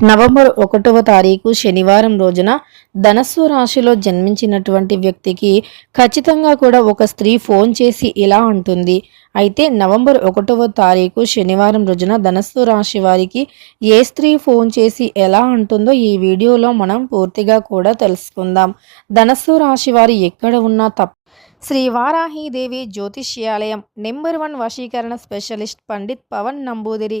November ఒకటవ తారీఖు శనివారం రోజున ధనస్సు రాశిలో జన్మించినటువంటి వ్యక్తికి ఖచ్చితంగా కూడా ఒక స్త్రీ ఫోన్ చేసి ఇలా అంటుంది. అయితే నవంబర్ ఒకటవ తారీఖు శనివారం రోజున ధనస్సు రాశి వారికి ఏ స్త్రీ ఫోన్ చేసి ఎలా అంటుందో ఈ వీడియోలో మనం పూర్తిగా కూడా తెలుసుకుందాం. ధనస్సు రాశి వారు ఎక్కడ ఉన్నా తప్ప శ్రీ వారాహీదేవి జ్యోతిష్యాలయం నెంబర్ వన్ వశీకరణ స్పెషలిస్ట్ పండిత్ పవన్ నంబూదిరి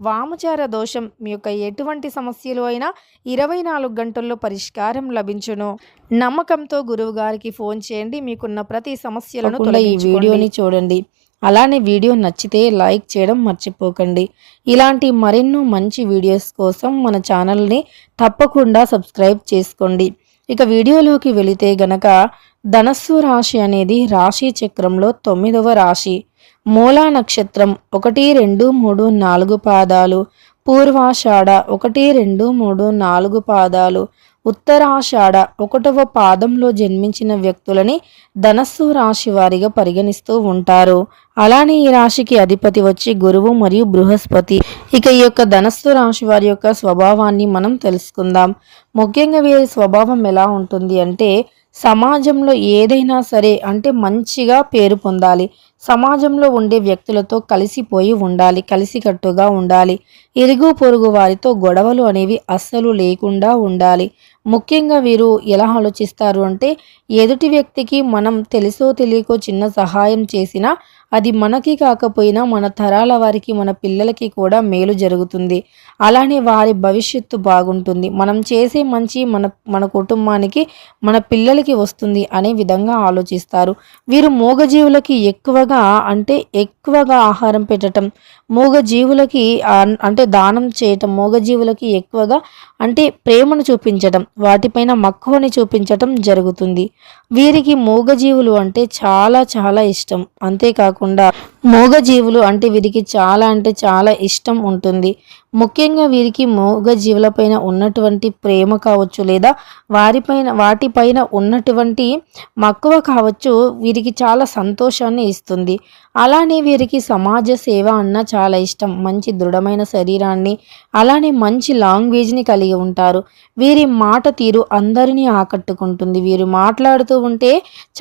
వామచార దోషం మీ యొక్క ఎటువంటి సమస్యలు అయినా ఇరవై నాలుగు గంటల్లో పరిష్కారం లభించును. నమ్మకంతో గురువు గారికి ఫోన్ చేయండి. మీకున్న ప్రతి సమస్యలను ఈ వీడియోని చూడండి. అలానే వీడియో నచ్చితే లైక్ చేయడం మర్చిపోకండి. ఇలాంటి మరెన్నో మంచి వీడియోస్ కోసం మన ఛానల్ని తప్పకుండా సబ్స్క్రైబ్ చేసుకోండి. ఇక వీడియోలోకి వెళితే గనక ధనస్సు రాశి అనేది రాశి చక్రంలో తొమ్మిదవ రాశి. మూలా నక్షత్రం ఒకటి రెండు మూడు నాలుగు పాదాలు. పూర్వాషాఢ ఒకటి రెండు మూడు నాలుగు పాదాలు. ఉత్తరాషాఢ ఒకటవ పాదంలో జన్మించిన వ్యక్తులని ధనస్సు రాశి వారిగా పరిగణిస్తూ ఉంటారు. అలానే ఈ రాశికి అధిపతి వచ్చి గురువు మరియు బృహస్పతి. ఇక ఈ యొక్క ధనస్సు రాశి వారి యొక్క స్వభావాన్ని మనం తెలుసుకుందాం. ముఖ్యంగా వీరి స్వభావం ఎలా ఉంటుంది అంటే సమాజంలో ఏదైనా సరే అంటే మంచిగా పేరు పొందాలి. సమాజంలో ఉండే వ్యక్తులతో కలిసిపోయి ఉండాలి కలిసికట్టుగా ఉండాలి. ఇరుగు పొరుగు వారితో గొడవలు అనేవి అస్సలు లేకుండా ఉండాలి. ముఖ్యంగా వీరు ఎలా ఆలోచిస్తారు అంటే ఎదుటి వ్యక్తికి మనం తెలుసో తెలియకో చిన్న సహాయం చేసినా అది మనకి కాకపోయినా మన తరాల వారికి మన పిల్లలకి కూడా మేలు జరుగుతుంది. అలానే వారి భవిష్యత్తు బాగుంటుంది. మనం చేసే మంచి మన మన కుటుంబానికి మన పిల్లలకి వస్తుంది అనే విధంగా ఆలోచిస్తారు. వీరు మూగజీవులకి ఎక్కువగా అంటే ఎక్కువగా ఆహారం పెట్టడం మూగజీవులకి అంటే దానం చేయటం మూగజీవులకి ఎక్కువగా అంటే ప్రేమను చూపించడం వాటిపైన మక్కువని చూపించటం జరుగుతుంది. వీరికి మూగజీవులు అంటే చాలా చాలా ఇష్టం. అంతేకాకుండా మూగజీవులు అంటే వీరికి చాలా అంటే చాలా ఇష్టం ఉంటుంది. ముఖ్యంగా వీరికి మూగ జీవులపైన ఉన్నటువంటి ప్రేమ కావచ్చు లేదా వారిపైన వాటిపైన ఉన్నటువంటి మక్కువ కావచ్చు వీరికి చాలా సంతోషాన్ని ఇస్తుంది. అలానే వీరికి సమాజ సేవ అన్న చాలా ఇష్టం. మంచి దృఢమైన శరీరాన్ని అలానే మంచి లాంగ్వేజ్ని కలిగి ఉంటారు. వీరి మాట తీరు అందరినీ ఆకట్టుకుంటుంది. వీరు మాట్లాడుతూ ఉంటే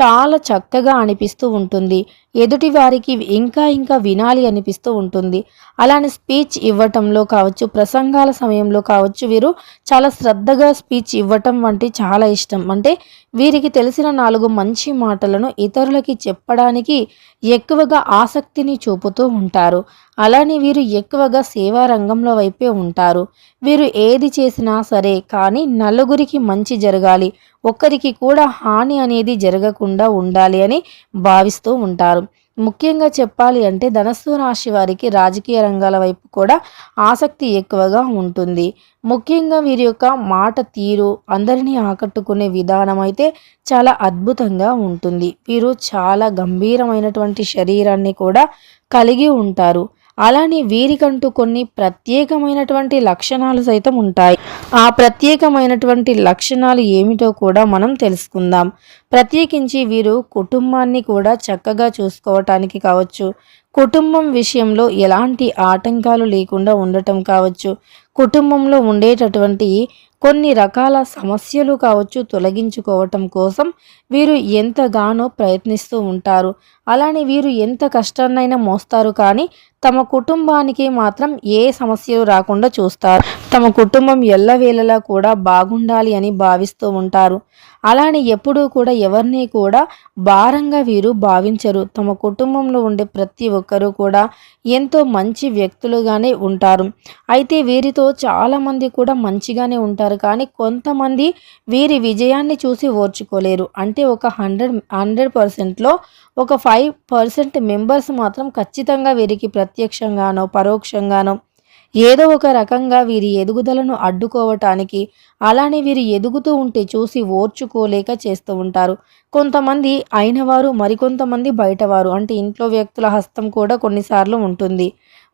చాలా చక్కగా అనిపిస్తూ ఉంటుంది. ఎదుటి వారికి ఇంకా ఇంకా వినాలి అనిపిస్తూ ఉంటుంది. అలానే స్పీచ్ ఇవ్వటంలో కావచ్చు ప్రసంగాల సమయంలో కావచ్చు వీరు చాలా శ్రద్ధగా స్పీచ్ ఇవ్వటం వంటి చాలా ఇష్టం. అంటే వీరికి తెలిసిన నాలుగు మంచి మాటలను ఇతరులకి చెప్పడానికి ఎక్కువగా ఆసక్తిని చూపుతూ ఉంటారు. అలానే వీరు ఎక్కువగా సేవా రంగంలో వైపే ఉంటారు. వీరు ఏది చేసినా సరే కానీ నలుగురికి మంచి జరగాలి. ఒక్కరికి కూడా హాని అనేది జరగకుండా ఉండాలి అని భావిస్తూ ఉంటారు. ముఖ్యంగా చెప్పాలి అంటే ధనస్సు రాశి వారికి రాజకీయ రంగాల వైపు కూడా ఆసక్తి ఎక్కువగా ఉంటుంది. ముఖ్యంగా వీరి యొక్క మాట తీరు అందరినీ ఆకట్టుకునే విధానం అయితే చాలా అద్భుతంగా ఉంటుంది. వీరు చాలా గంభీరమైనటువంటి శరీరాన్ని కూడా కలిగి ఉంటారు. అలానే వీరికంటూ కొన్ని ప్రత్యేకమైనటువంటి లక్షణాలు సైతం ఉంటాయి. ఆ ప్రత్యేకమైనటువంటి లక్షణాలు ఏమిటో కూడా మనం తెలుసుకుందాం. ప్రత్యేకించి వీరు కుటుంబాన్ని కూడా చక్కగా చూసుకోవటానికి కావచ్చు కుటుంబం విషయంలో ఎలాంటి ఆటంకాలు లేకుండా ఉండటం కావచ్చు కుటుంబంలో ఉండేటటువంటి కొన్ని రకాల సమస్యలు కావచ్చు తొలగించుకోవటం కోసం వీరు ఎంతగానో ప్రయత్నిస్తూ ఉంటారు. అలానే వీరు ఎంత కష్టాన్నైనా మోస్తారు కానీ తమ కుటుంబానికి మాత్రం ఏ సమస్యలు రాకుండా చూస్తారు. తమ కుటుంబం ఎల్లవేళలా కూడా బాగుండాలి అని భావిస్తూ ఉంటారు. అలానే ఎప్పుడూ కూడా ఎవరిని కూడా భారంగా వీరు భావించరు. తమ కుటుంబంలో ఉండే ప్రతి ఒక్కరూ కూడా ఎంతో మంచి వ్యక్తులుగానే ఉంటారు. అయితే వీరితో చాలామంది కూడా మంచిగానే ఉంటారు. కానీ కొంతమంది వీరి విజయాన్ని చూసి ఓర్చుకోలేరు. అంటే ఒక హండ్రెడ్ హండ్రెడ్ పర్సెంట్లో ఒక ఫైవ్ పర్సెంట్ మెంబర్స్ మాత్రం ఖచ్చితంగా వీరికి ప్రత్యక్షంగానో పరోక్షంగానో ఏదో ఒక రకంగా వీరి ఎదుగుదలను అడ్డుకోవటానికి అలానే వీరు ఎదుగుతూ ఉంటే చూసి ఓర్చుకోలేక చేస్తూ ఉంటారు. కొంతమంది అయినవారు మరికొంతమంది బయటవారు అంటే ఇంట్లో వ్యక్తుల హస్తం కూడా కొన్నిసార్లు ఉంటుంది.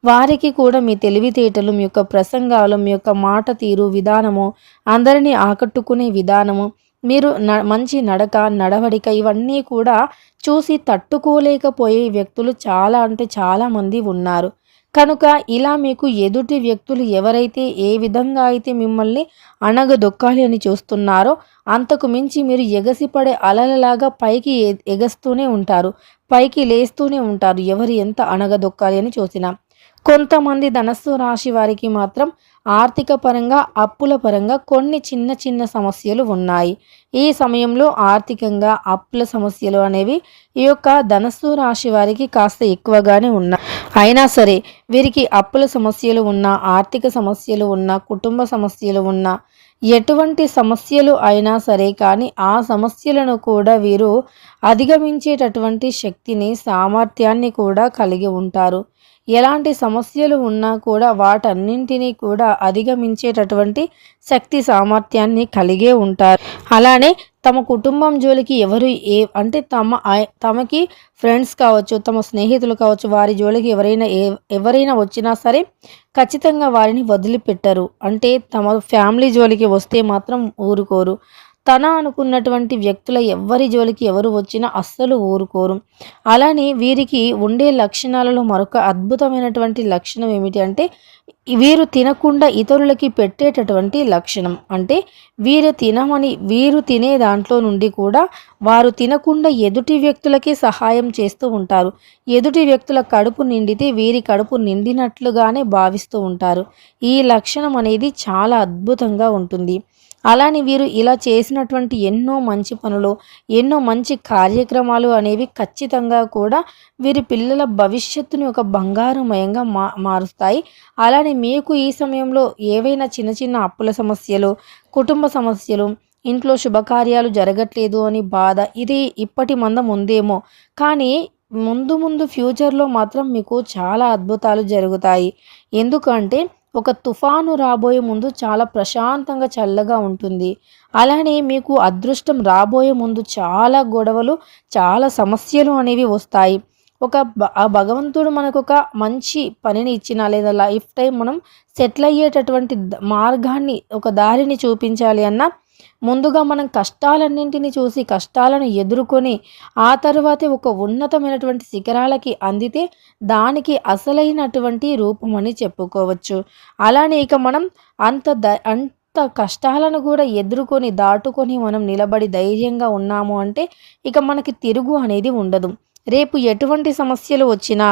వారికి కూడా మీ తెలివితేటలు మీ యొక్క ప్రసంగాలు మీ యొక్క మాట తీరు విధానము అందరినీ ఆకట్టుకునే విధానము మీరు న మంచి నడక నడవడిక ఇవన్నీ కూడా చూసి తట్టుకోలేకపోయే వ్యక్తులు చాలా అంటే చాలామంది ఉన్నారు. కనుక ఇలా మీకు ఎదుటి వ్యక్తులు ఎవరైతే ఏ విధంగా అయితే మిమ్మల్ని అణగదొక్కాలి అని చూస్తున్నారో అంతకు మించి మీరు ఎగసిపడే అలలలాగా పైకి ఎగస్తూనే ఉంటారు. పైకి లేస్తూనే ఉంటారు. ఎవరు ఎంత అణగదొక్కాలి అని చూసినా. కొంతమంది ధనస్సు రాశి వారికి మాత్రం ఆర్థిక పరంగా అప్పుల పరంగా కొన్ని చిన్న చిన్న సమస్యలు ఉన్నాయి. ఈ సమయంలో ఆర్థికంగా అప్పుల సమస్యలు అనేవి ఈ యొక్క ధనస్సు రాశి వారికి కాస్త ఎక్కువగానే ఉన్నాయి. అయినా సరే వీరికి అప్పుల సమస్యలు ఉన్నా ఆర్థిక సమస్యలు ఉన్నా కుటుంబ సమస్యలు ఉన్నా ఎటువంటి సమస్యలు అయినా సరే కానీ ఆ సమస్యలను కూడా వీరు అధిగమించేటటువంటి శక్తిని సామర్థ్యాన్ని కూడా కలిగి ఉంటారు. ఎలాంటి సమస్యలు ఉన్నా కూడా వాటన్నింటినీ కూడా అధిగమించేటటువంటి శక్తి సామర్థ్యాన్ని కలిగే ఉంటారు. అలానే తమ కుటుంబం జోలికి ఎవరు ఏ అంటే తమ తమకి ఫ్రెండ్స్ కావచ్చు తమ స్నేహితులు కావచ్చు వారి జోలికి ఎవరైనా ఏ ఎవరైనా వచ్చినా సరే ఖచ్చితంగా వారిని వదిలిపెట్టరు. అంటే తమ ఫ్యామిలీ జోలికి వస్తే మాత్రం ఊరుకోరు. తన అనుకున్నటువంటి వ్యక్తుల ఎవ్వరి జోలికి ఎవరు వచ్చినా అస్సలు ఊరుకోరు అలానే వీరికి ఉండే లక్షణాలలో మరొక అద్భుతమైనటువంటి లక్షణం ఏమిటి అంటే వీరు తినకుండా ఇతరులకి పెట్టేటటువంటి లక్షణం. అంటే వీరు తినమని వీరు తినే దాంట్లో నుండి కూడా వారు తినకుండా ఎదుటి వ్యక్తులకి సహాయం చేస్తూ ఉంటారు. ఎదుటి వ్యక్తుల కడుపు నిండితే వీరి కడుపు నిండినట్లుగానే భావిస్తూ ఉంటారు. ఈ లక్షణం అనేది చాలా అద్భుతంగా ఉంటుంది. అలానే వీరు ఇలా చేసినటువంటి ఎన్నో మంచి పనులు ఎన్నో మంచి కార్యక్రమాలు అనేవి ఖచ్చితంగా కూడా వీరి పిల్లల భవిష్యత్తుని ఒక బంగారుమయంగా మా మారుస్తాయి. అలానే మీకు ఈ సమయంలో ఏవైనా చిన్న చిన్న అప్పుల సమస్యలు కుటుంబ సమస్యలు ఇంట్లో శుభకార్యాలు జరగట్లేదు అని బాధ ఇది ఇప్పటి మందం ఉందేమో. కానీ ముందు ముందు ఫ్యూచర్లో మాత్రం మీకు చాలా అద్భుతాలు జరుగుతాయి. ఎందుకంటే ఒక తుఫాను రాబోయే ముందు చాలా ప్రశాంతంగా చల్లగా ఉంటుంది. అలానే మీకు అదృష్టం రాబోయే ముందు చాలా గొడవలు చాలా సమస్యలు అనేవి వస్తాయి. ఒక ఆ భగవంతుడు మనకు ఒక మంచి పనిని ఇచ్చిన లేదా లైఫ్ టైం మనం సెటిల్ అయ్యేటటువంటి మార్గాన్ని ఒక దారిని చూపించాలి అన్న ముందుగా మనం కష్టాలన్నింటినీ చూసి కష్టాలను ఎదుర్కొని ఆ తరువాతే ఒక ఉన్నతమైనటువంటి శిఖరాలకి అందితే దానికి అసలైనటువంటి రూపం అని చెప్పుకోవచ్చు. అలానే ఇక మనం అంత ద అంత కష్టాలను కూడా ఎదుర్కొని దాటుకొని మనం నిలబడి ధైర్యంగా ఉన్నాము అంటే ఇక మనకి తిరుగు అనేది ఉండదు. రేపు ఎటువంటి సమస్యలు వచ్చినా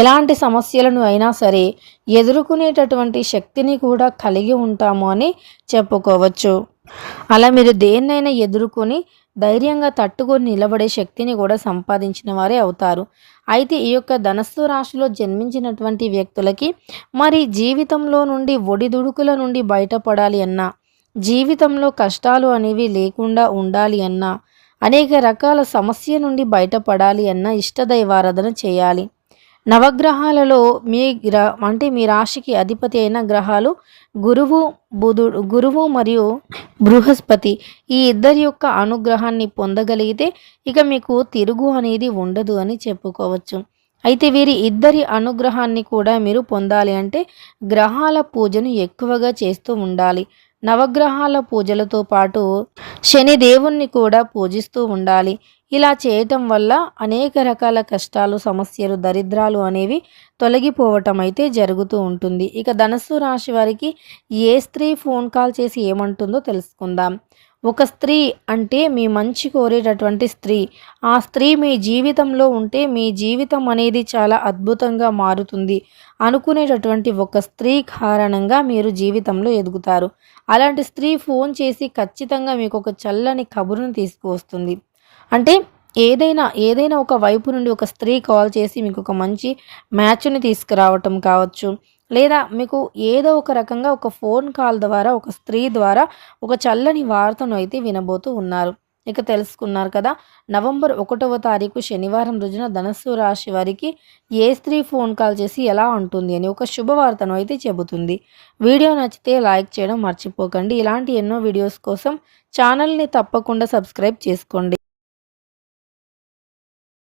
ఎలాంటి సమస్యలను అయినా సరే ఎదుర్కొనేటటువంటి శక్తిని కూడా కలిగి ఉంటాము అని చెప్పుకోవచ్చు. అలా మీరు దేన్నైనా ఎదుర్కొని ధైర్యంగా తట్టుకొని నిలబడే శక్తిని కూడా సంపాదించిన వారే అవుతారు. అయితే ఈ యొక్క ధనస్సు రాశిలో జన్మించినటువంటి వ్యక్తులకి మరి జీవితంలో నుండి ఒడిదుడుకుల నుండి బయటపడాలి అన్నా జీవితంలో కష్టాలు అనేవి లేకుండా ఉండాలి అన్నా అనేక రకాల సమస్య నుండి బయటపడాలి అన్న ఇష్టదైవారాధన చేయాలి. నవగ్రహాలలో మీ గ్ర అంటే మీ రాశికి అధిపతి అయిన గ్రహాలు గురువు బుధుడు గురువు మరియు బృహస్పతి. ఈ ఇద్దరి యొక్క అనుగ్రహాన్ని పొందగలిగితే ఇక మీకు తిరుగు అనేది ఉండదు అని చెప్పుకోవచ్చు. అయితే వీరి ఇద్దరి అనుగ్రహాన్ని కూడా మీరు పొందాలి అంటే గ్రహాల పూజను ఎక్కువగా చేస్తూ ఉండాలి. నవగ్రహాల పూజలతో పాటు శని దేవుణ్ణి కూడా పూజిస్తూ ఉండాలి. ఇలా చేయటం వల్ల అనేక రకాల కష్టాలు సమస్యలు దరిద్రాలు అనేవి తొలగిపోవటం అయితే జరుగుతూ ఉంటుంది. ఇక ధనస్సు రాశి వారికి ఏ స్త్రీ ఫోన్ కాల్ చేసి ఏమంటుందో తెలుసుకుందాం. ఒక స్త్రీ అంటే మీ మంచి కోరేటటువంటి స్త్రీ. ఆ స్త్రీ మీ జీవితంలో ఉంటే మీ జీవితం అనేది చాలా అద్భుతంగా మారుతుంది అనుకునేటటువంటి ఒక స్త్రీ కారణంగా మీరు జీవితంలో ఎదుగుతారు. అలాంటి స్త్రీ ఫోన్ చేసి ఖచ్చితంగా మీకు ఒక చల్లని కబురును తీసుకువస్తుంది. అంటే ఏదైనా ఏదైనా ఒక వైపు నుండి ఒక స్త్రీ కాల్ చేసి మీకు ఒక మంచి మ్యాచ్ని తీసుకురావటం కావచ్చు. లేదా మీకు ఏదో ఒక రకంగా ఒక ఫోన్ కాల్ ద్వారా ఒక స్త్రీ ద్వారా ఒక చల్లని వార్తను అయితే వినబోతూ ఉన్నారు. ఇక తెలుసుకున్నారు కదా నవంబర్ ఒకటవ తారీఖు శనివారం రోజున ధనస్సు రాశి వారికి ఏ స్త్రీ ఫోన్ కాల్ చేసి ఎలా ఉంటుంది అని ఒక శుభవార్తను అయితే చెబుతుంది. వీడియో నచ్చితే లైక్ చేయడం మర్చిపోకండి. ఇలాంటి ఎన్నో వీడియోస్ కోసం ఛానల్ని తప్పకుండా సబ్స్క్రైబ్ చేసుకోండి.